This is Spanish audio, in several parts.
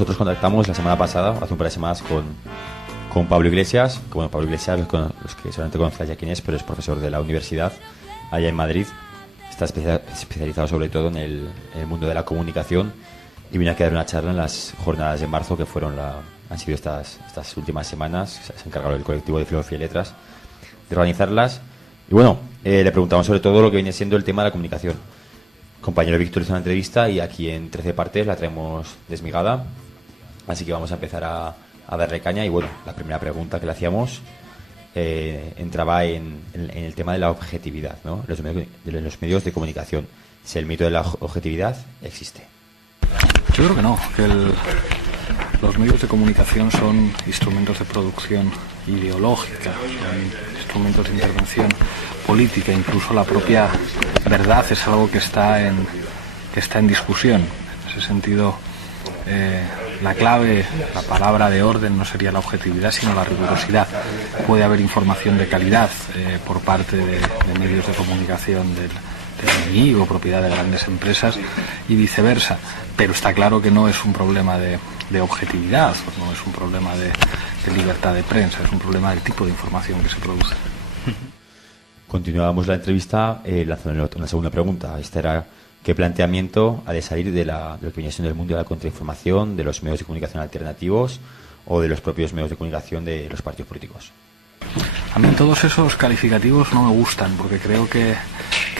nosotros contactamos la semana pasada, hace un par de semanas, con Pablo Iglesias, que bueno, Pablo Iglesias, los que seguramente conocéis ya quién es, pero es profesor de la universidad allá en Madrid, está especializado sobre todo en el mundo de la comunicación, y vino aquí a dar una charla en las jornadas de marzo que han sido estas últimas semanas. Se ha encargado el colectivo de Filosofía y Letras de organizarlas, y bueno, le preguntamos sobre todo lo que viene siendo el tema de la comunicación. El compañero Víctor hizo una entrevista y aquí en 13 partes la traemos desmigada, así que vamos a empezar a darle caña. Y bueno, la primera pregunta que le hacíamos entraba en el tema de la objetividad, ¿no? De los medios de comunicación. Si el mito de la objetividad existe. Yo creo que no, que los medios de comunicación son instrumentos de producción ideológica, son instrumentos de intervención política, incluso la propia verdad es algo que está en discusión. En ese sentido, la clave, la palabra de orden no sería la objetividad, sino la rigurosidad. Puede haber información de calidad por parte de medios de comunicación del enemigo, propiedad de grandes empresas, y viceversa, pero está claro que no es un problema de objetividad, no es un problema de libertad de prensa, es un problema del tipo de información que se produce. Continuábamos la entrevista lanzando una segunda pregunta. Esta era: ¿qué planteamiento ha de salir de lo que viene siendo el mundo de la contrainformación, de los medios de comunicación alternativos o de los propios medios de comunicación de los partidos políticos? A mí todos esos calificativos no me gustan, porque creo que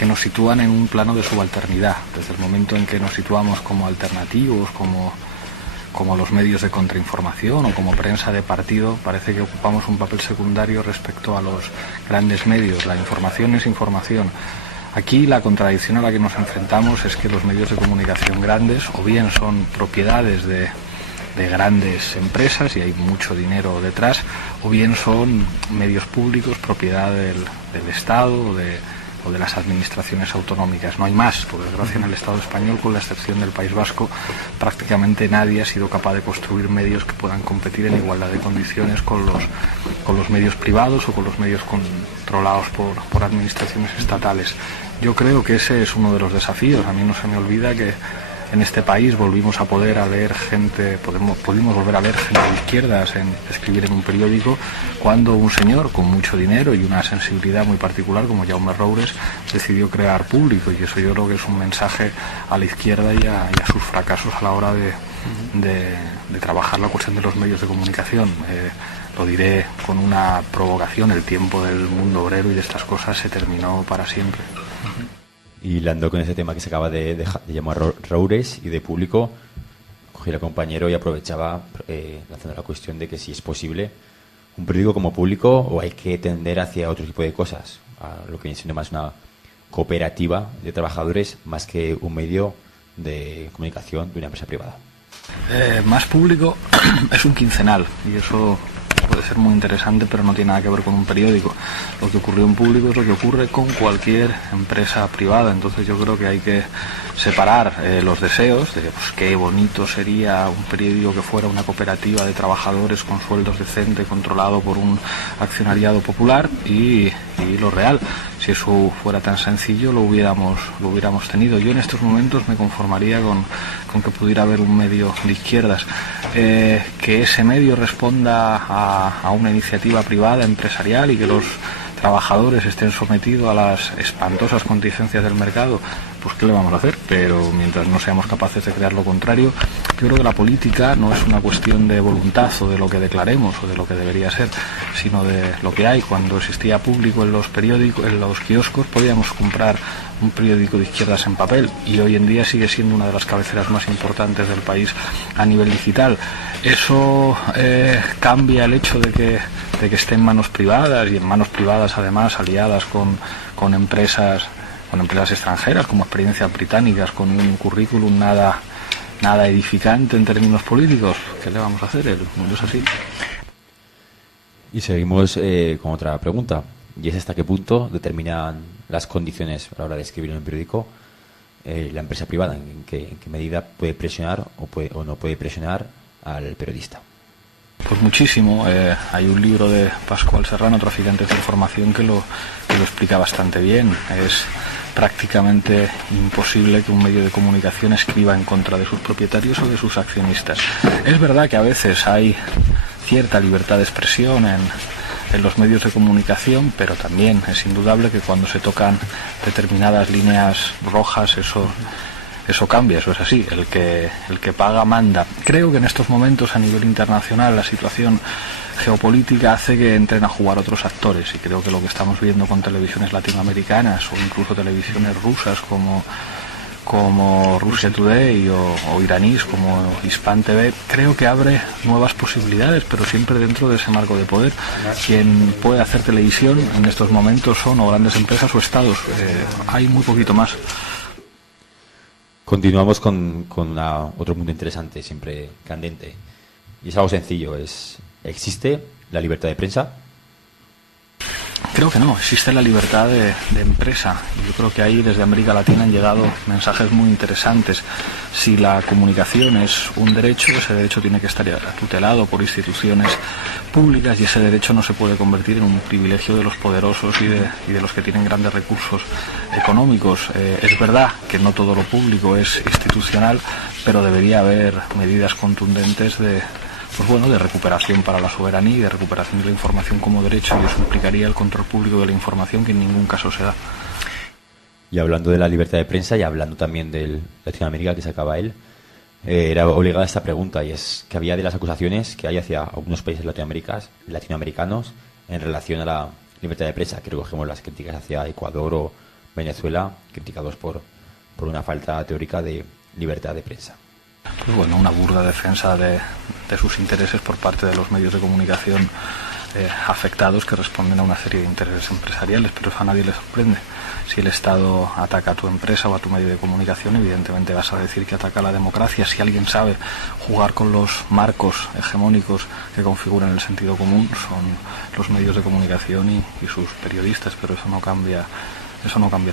nos sitúan en un plano de subalternidad. Desde el momento en que nos situamos como alternativos, como los medios de contrainformación o como prensa de partido, parece que ocupamos un papel secundario respecto a los grandes medios. La información es información. Aquí la contradicción a la que nos enfrentamos es que los medios de comunicación grandes o bien son propiedades de grandes empresas y hay mucho dinero detrás, o bien son medios públicos, propiedad del Estado o de las administraciones autonómicas. No hay más. Por desgracia, en el Estado español, con la excepción del País Vasco, prácticamente nadie ha sido capaz de construir medios que puedan competir en igualdad de condiciones con los medios privados o con los medios controlados por administraciones estatales. Yo creo que ese es uno de los desafíos. A mí no se me olvida que en este país pudimos volver a ver gente de izquierdas escribir en un periódico, cuando un señor con mucho dinero y una sensibilidad muy particular como Jaume Roures decidió crear Público, y eso yo creo que es un mensaje a la izquierda y a sus fracasos a la hora de trabajar la cuestión de los medios de comunicación. Lo diré con una provocación: el tiempo del mundo obrero y de estas cosas se terminó para siempre. Y hilando con ese tema que se acaba de llamar Roures y de Público, cogí al compañero y aprovechaba lanzando la cuestión de que si es posible un periódico como Público, o hay que tender hacia otro tipo de cosas, a lo que viene siendo más una cooperativa de trabajadores más que un medio de comunicación de una empresa privada. Más Público es un quincenal, y eso puede ser muy interesante, pero no tiene nada que ver con un periódico. Lo que ocurrió en Público es lo que ocurre con cualquier empresa privada. Entonces yo creo que hay que separar los deseos de qué bonito sería un periódico que fuera una cooperativa de trabajadores con sueldos decentes, controlado por un accionariado popular, y lo real. Si eso fuera tan sencillo, lo hubiéramos tenido. Yo en estos momentos me conformaría con que pudiera haber un medio de izquierdas, que ese medio responda a una iniciativa privada, empresarial, y que los trabajadores estén sometidos a las espantosas contingencias del mercado. Pues ¿qué le vamos a hacer? Pero mientras no seamos capaces de crear lo contrario, yo creo que la política no es una cuestión de voluntad o de lo que declaremos o de lo que debería ser, sino de lo que hay. Cuando existía Público en los periódicos, en los kioscos, podíamos comprar un periódico de izquierdas en papel, y hoy en día sigue siendo una de las cabeceras más importantes del país a nivel digital. Eso cambia el hecho de que esté en manos privadas, y en manos privadas además aliadas con empresas extranjeras como Experiencias Británicas, con un currículum nada edificante en términos políticos. ¿Qué le vamos a hacer? El mundo es así. Y seguimos con otra pregunta, y es: ¿hasta qué punto determinan las condiciones a la hora de escribir en un periódico la empresa privada? ¿En qué medida puede presionar o no puede presionar al periodista? Pues muchísimo. Hay un libro de Pascual Serrano, Traficantes de Información, que lo explica bastante bien. Es prácticamente imposible que un medio de comunicación escriba en contra de sus propietarios o de sus accionistas. Es verdad que a veces hay cierta libertad de expresión en los medios de comunicación, pero también es indudable que cuando se tocan determinadas líneas rojas eso cambia, eso es así, el que paga manda. Creo que en estos momentos a nivel internacional la situación geopolítica hace que entren a jugar otros actores, y creo que lo que estamos viendo con televisiones latinoamericanas o incluso televisiones rusas como Russia Today o iraníes como Hispan TV, creo que abre nuevas posibilidades, pero siempre dentro de ese marco de poder. Quien puede hacer televisión en estos momentos son o grandes empresas o estados, hay muy poquito más. Continuamos con otro punto interesante, siempre candente, y es algo sencillo. ¿Existe la libertad de prensa? Creo que no, existe la libertad de empresa. Yo creo que ahí desde América Latina han llegado mensajes muy interesantes. Si la comunicación es un derecho, ese derecho tiene que estar tutelado por instituciones públicas, y ese derecho no se puede convertir en un privilegio de los poderosos y de los que tienen grandes recursos económicos. Es verdad que no todo lo público es institucional, pero debería haber medidas contundentes de recuperación para la soberanía y de recuperación de la información como derecho, y eso implicaría el control público de la información, que en ningún caso se da. Y hablando de la libertad de prensa y hablando también de Latinoamérica, que sacaba él, era obligada esta pregunta, y es que había de las acusaciones que hay hacia algunos países latinoamericanos en relación a la libertad de prensa, que recogemos las críticas hacia Ecuador o Venezuela, criticados por una falta teórica de libertad de prensa. Pues bueno, una burda defensa de sus intereses por parte de los medios de comunicación afectados, que responden a una serie de intereses empresariales, pero eso a nadie le sorprende. Si el Estado ataca a tu empresa o a tu medio de comunicación, evidentemente vas a decir que ataca a la democracia. Si alguien sabe jugar con los marcos hegemónicos que configuran el sentido común, son los medios de comunicación y sus periodistas, pero eso no cambia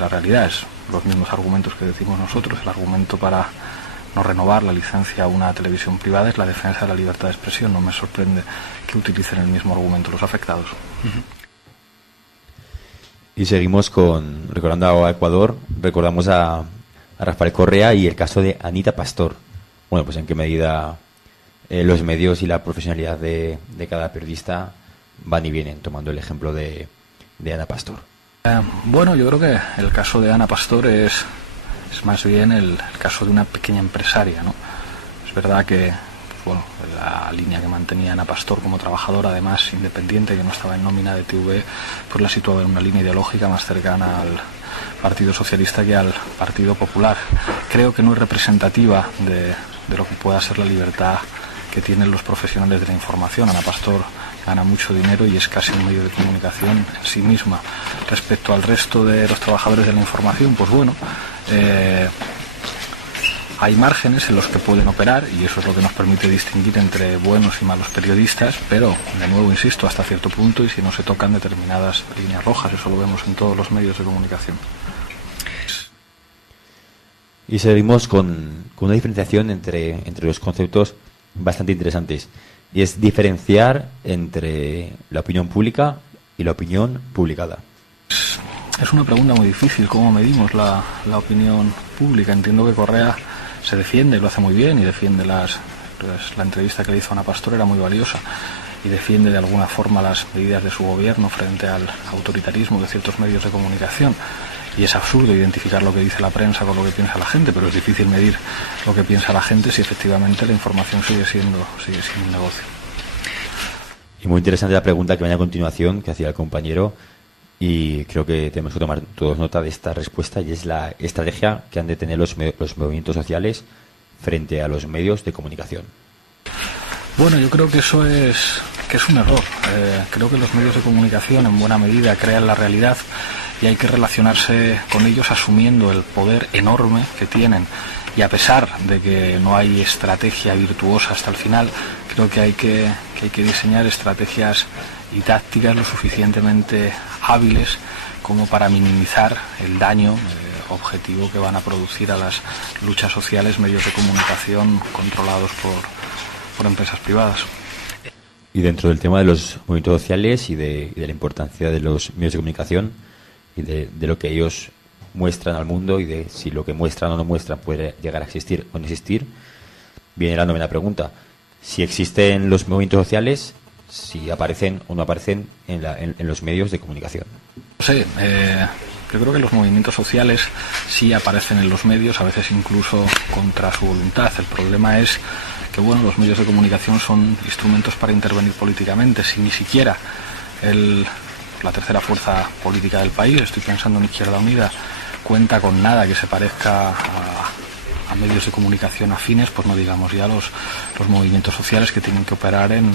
la realidad. Es los mismos argumentos que decimos nosotros. El argumento para no renovar la licencia a una televisión privada es la defensa de la libertad de expresión. No me sorprende que utilicen el mismo argumento los afectados. Y seguimos recordando a Ecuador, recordamos a Rafael Correa y el caso de Anita Pastor. Bueno, pues en qué medida los medios y la profesionalidad de cada periodista van y vienen, tomando el ejemplo de Ana Pastor. Bueno, yo creo que el caso de Ana Pastor es más bien el caso de una pequeña empresaria, ¿no? Es verdad que la línea que mantenía Ana Pastor como trabajadora, además independiente, que no estaba en nómina de TV, pues la situaba en una línea ideológica más cercana al Partido Socialista que al Partido Popular. Creo que no es representativa de lo que pueda ser la libertad que tienen los profesionales de la información. Ana Pastor gana mucho dinero y es casi un medio de comunicación en sí misma. Respecto al resto de los trabajadores de la información, pues bueno, hay márgenes en los que pueden operar, y eso es lo que nos permite distinguir entre buenos y malos periodistas, pero de nuevo insisto, hasta cierto punto, y si no se tocan determinadas líneas rojas. Eso lo vemos en todos los medios de comunicación. Y seguimos con una diferenciación entre los conceptos bastante interesantes, y es diferenciar entre la opinión pública y la opinión publicada. Es una pregunta muy difícil, ¿cómo medimos la opinión pública? Entiendo que Correa se defiende y lo hace muy bien, y defiende la entrevista que le hizo a Ana Pastor era muy valiosa, y defiende de alguna forma las medidas de su gobierno frente al autoritarismo de ciertos medios de comunicación. Y es absurdo identificar lo que dice la prensa con lo que piensa la gente, pero es difícil medir lo que piensa la gente si efectivamente la información sigue siendo un negocio. Y muy interesante la pregunta que viene a continuación, que hacía el compañero, y creo que tenemos que tomar todos nota de esta respuesta, y es la estrategia que han de tener los movimientos sociales frente a los medios de comunicación. Bueno, yo creo que eso es un error. Creo que los medios de comunicación en buena medida crean la realidad, y hay que relacionarse con ellos asumiendo el poder enorme que tienen. Y a pesar de que no hay estrategia virtuosa hasta el final, creo que hay que diseñar estrategias y tácticas lo suficientemente hábiles como para minimizar el daño objetivo que van a producir a las luchas sociales medios de comunicación controlados por empresas privadas. Y dentro del tema de los movimientos sociales y de la importancia de los medios de comunicación y de lo que ellos muestran al mundo y de si lo que muestran o no muestran puede llegar a existir o no existir, viene la novena pregunta. Si existen los movimientos sociales, si aparecen o no aparecen en los medios de comunicación. Sí, yo creo que los movimientos sociales sí aparecen en los medios, a veces incluso contra su voluntad. El problema es que bueno, los medios de comunicación son instrumentos para intervenir políticamente. Si ni siquiera la tercera fuerza política del país, estoy pensando en Izquierda Unida, cuenta con nada que se parezca a medios de comunicación afines, pues no digamos ya los movimientos sociales que tienen que operar en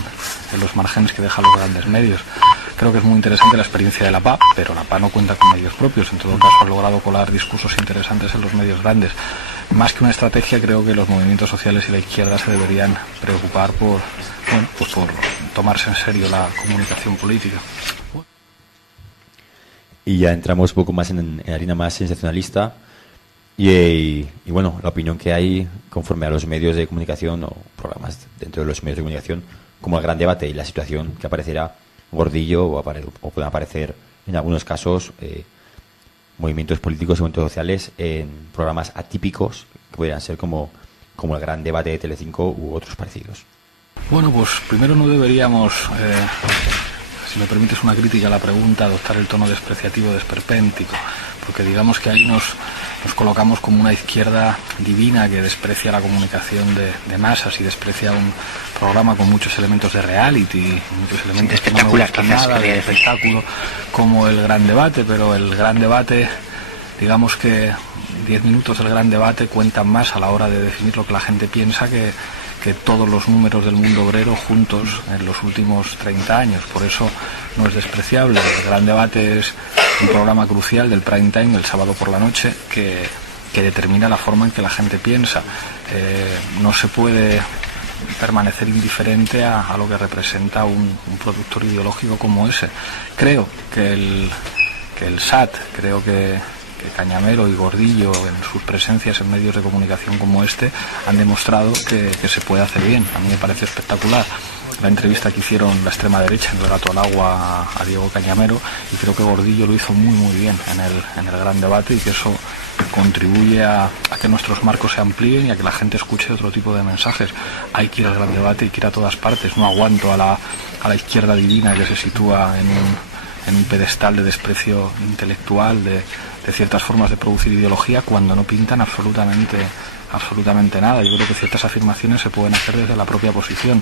los márgenes que dejan los grandes medios. Creo que es muy interesante la experiencia de la PA, pero la PA no cuenta con medios propios. En todo caso ha logrado colar discursos interesantes en los medios grandes. Más que una estrategia, creo que los movimientos sociales y la izquierda se deberían preocupar por tomarse en serio la comunicación política. Y ya entramos un poco más en harina más sensacionalista y bueno, la opinión que hay conforme a los medios de comunicación o programas dentro de los medios de comunicación, como el gran debate y la situación que aparecerá Gordillo o pueden aparecer en algunos casos movimientos políticos y movimientos sociales en programas atípicos que podrían ser como el gran debate de Telecinco u otros parecidos. Bueno, pues primero no deberíamos, si me permites una crítica a la pregunta, adoptar el tono despreciativo de esperpéntico, porque digamos que ahí nos colocamos como una izquierda divina que desprecia la comunicación de masas y desprecia un programa con muchos elementos de reality, muchos elementos que no me gustan nada, de espectáculo, como el gran debate. Pero el gran debate, digamos que 10 minutos del gran debate cuentan más a la hora de definir lo que la gente piensa que todos los números del mundo obrero juntos en los últimos 30 años. Por eso no es despreciable. El gran debate es un programa crucial del prime time, el sábado por la noche, que determina la forma en que la gente piensa. No se puede permanecer indiferente a lo que representa un productor ideológico como ese. Creo que el SAT, creo que Cañamero y Gordillo, en sus presencias en medios de comunicación como este, han demostrado que se puede hacer bien. A mí me parece espectacular la entrevista que hicieron la extrema derecha en el Gato al Agua a Diego Cañamero, y creo que Gordillo lo hizo muy muy bien en el gran debate, y que eso contribuye a que nuestros marcos se amplíen y a que la gente escuche otro tipo de mensajes. Hay que ir al gran debate, hay que ir a todas partes. No aguanto a la izquierda divina que se sitúa en un pedestal de desprecio intelectual de ciertas formas de producir ideología cuando no pintan absolutamente nada. Yo creo que ciertas afirmaciones se pueden hacer desde la propia posición.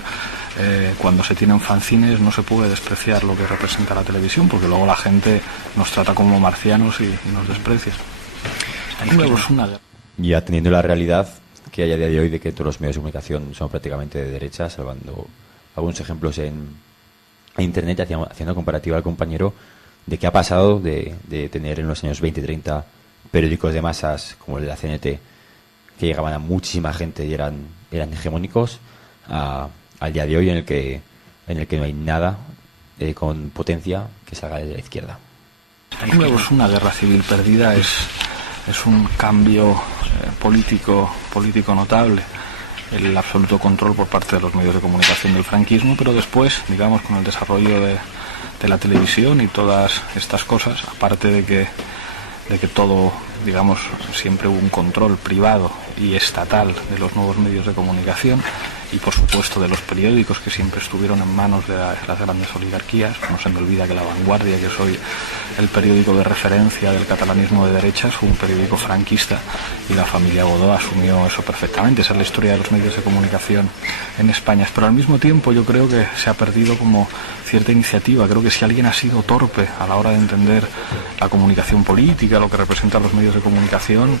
Cuando se tienen fanzines no se puede despreciar lo que representa la televisión, porque luego la gente nos trata como marcianos y nos desprecia. Y atendiendo la realidad que hay a día de hoy de que todos los medios de comunicación son prácticamente de derecha, salvando algunos ejemplos en Internet, haciendo comparativa al compañero, de qué ha pasado de tener en los años 20 y 30 periódicos de masas como el de la CNT, que llegaban a muchísima gente y eran hegemónicos, al día de hoy en el que no hay nada con potencia que salga de la izquierda. Es una guerra civil perdida, es un cambio político notable, el absoluto control por parte de los medios de comunicación del franquismo, pero después, digamos, con el desarrollo de la televisión y todas estas cosas, aparte de que todo, digamos, siempre hubo un control privado y estatal de los nuevos medios de comunicación, y por supuesto de los periódicos que siempre estuvieron en manos de las grandes oligarquías. No se me olvida que La Vanguardia, que soy el periódico de referencia del catalanismo de derechas, fue un periódico franquista, y la familia Godó asumió eso perfectamente. Esa es la historia de los medios de comunicación en España. Pero al mismo tiempo yo creo que se ha perdido como cierta iniciativa. Creo que si alguien ha sido torpe a la hora de entender la comunicación política, lo que representan los medios de comunicación,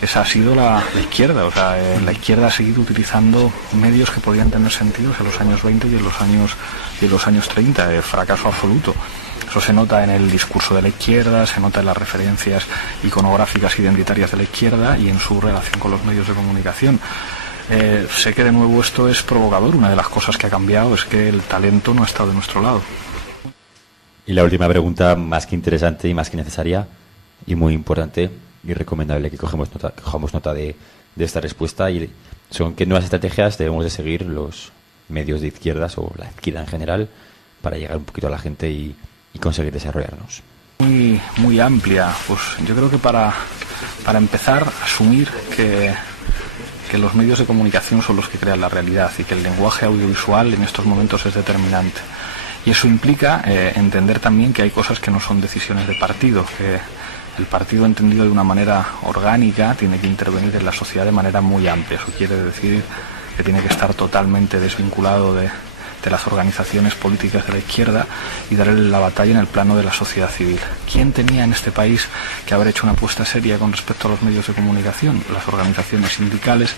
esa ha sido la izquierda. O sea, la izquierda ha seguido utilizando medios que podían tener sentido en los años 20 y en los años 30. Fracaso absoluto. Eso se nota en el discurso de la izquierda, se nota en las referencias iconográficas identitarias de la izquierda y en su relación con los medios de comunicación. Sé que de nuevo esto es provocador. Una de las cosas que ha cambiado es que el talento no ha estado de nuestro lado. Y la última pregunta, más que interesante y más que necesaria y muy importante y recomendable que cojamos nota de esta respuesta, y son qué nuevas estrategias debemos de seguir los medios de izquierdas o la izquierda en general para llegar un poquito a la gente y conseguir desarrollarnos. Muy amplia. Pues yo creo que para empezar, asumir que los medios de comunicación son los que crean la realidad y que el lenguaje audiovisual en estos momentos es determinante. Y eso implica entender también que hay cosas que no son decisiones de partido, que el partido, entendido de una manera orgánica, tiene que intervenir en la sociedad de manera muy amplia. Eso quiere decir que tiene que estar totalmente desvinculado de las organizaciones políticas de la izquierda y darle la batalla en el plano de la sociedad civil. ¿Quién tenía en este país que haber hecho una apuesta seria con respecto a los medios de comunicación? Las organizaciones sindicales,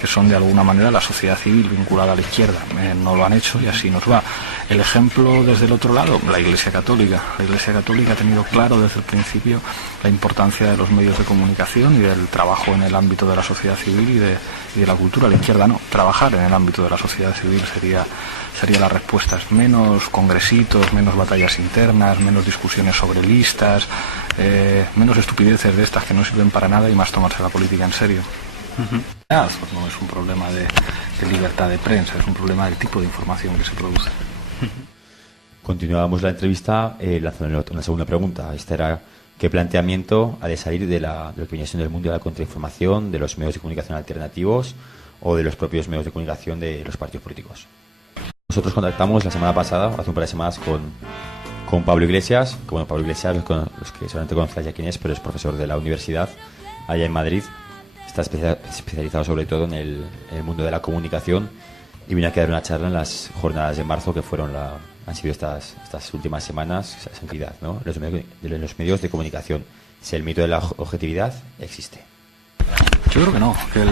que son de alguna manera la sociedad civil vinculada a la izquierda. No lo han hecho y así nos va. El ejemplo desde el otro lado, la Iglesia Católica. La Iglesia Católica ha tenido claro desde el principio la importancia de los medios de comunicación y del trabajo en el ámbito de la sociedad civil y de la cultura. La izquierda no. Trabajar en el ámbito de la sociedad civil sería las respuestas. Menos congresitos, menos batallas internas, menos discusiones sobre listas, menos estupideces de estas que no sirven para nada y más tomarse la política en serio. Pues no es un problema de libertad de prensa, es un problema del tipo de información que se produce. Continuamos la entrevista lanzando una segunda pregunta. Esta era: ¿qué planteamiento ha de salir de lo que viene siendo el mundo de la contrainformación, de los medios de comunicación alternativos o de los propios medios de comunicación de los partidos políticos? Nosotros contactamos la semana pasada, hace un par de semanas, con Pablo Iglesias, que bueno, Pablo Iglesias, los que solamente conocen ya quién es, pero es profesor de la universidad allá en Madrid. Está especializado sobre todo en el mundo de la comunicación y vino aquí a dar una charla en las jornadas de marzo que han sido estas últimas semanas, esa actividad, ¿no? Los medios de comunicación. Si el mito de la objetividad existe. Yo creo que no, que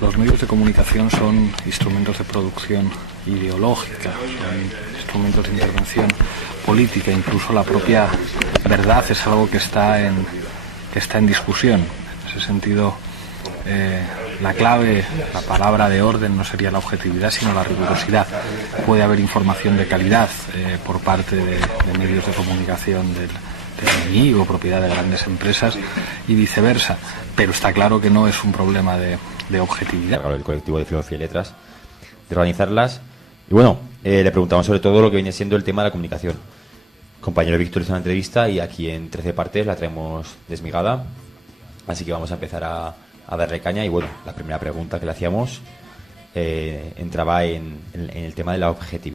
los medios de comunicación son instrumentos de producción ideológica, son instrumentos de intervención política, incluso la propia verdad es algo que está en discusión. En ese sentido, la clave, la palabra de orden no sería la objetividad, sino la rigurosidad. Puede haber información de calidad por parte de medios de comunicación del enemigo, propiedad de grandes empresas y viceversa, pero está claro que no es un problema de objetividad. El colectivo de Filosofía y Letras, de organizarlas. Y bueno, le preguntamos sobre todo lo que viene siendo el tema de la comunicación. El compañero Víctor hizo una entrevista y aquí en 13 partes la traemos desmigada, así que vamos a empezar a darle caña. Y bueno, la primera pregunta que le hacíamos entraba en el tema de la objetividad.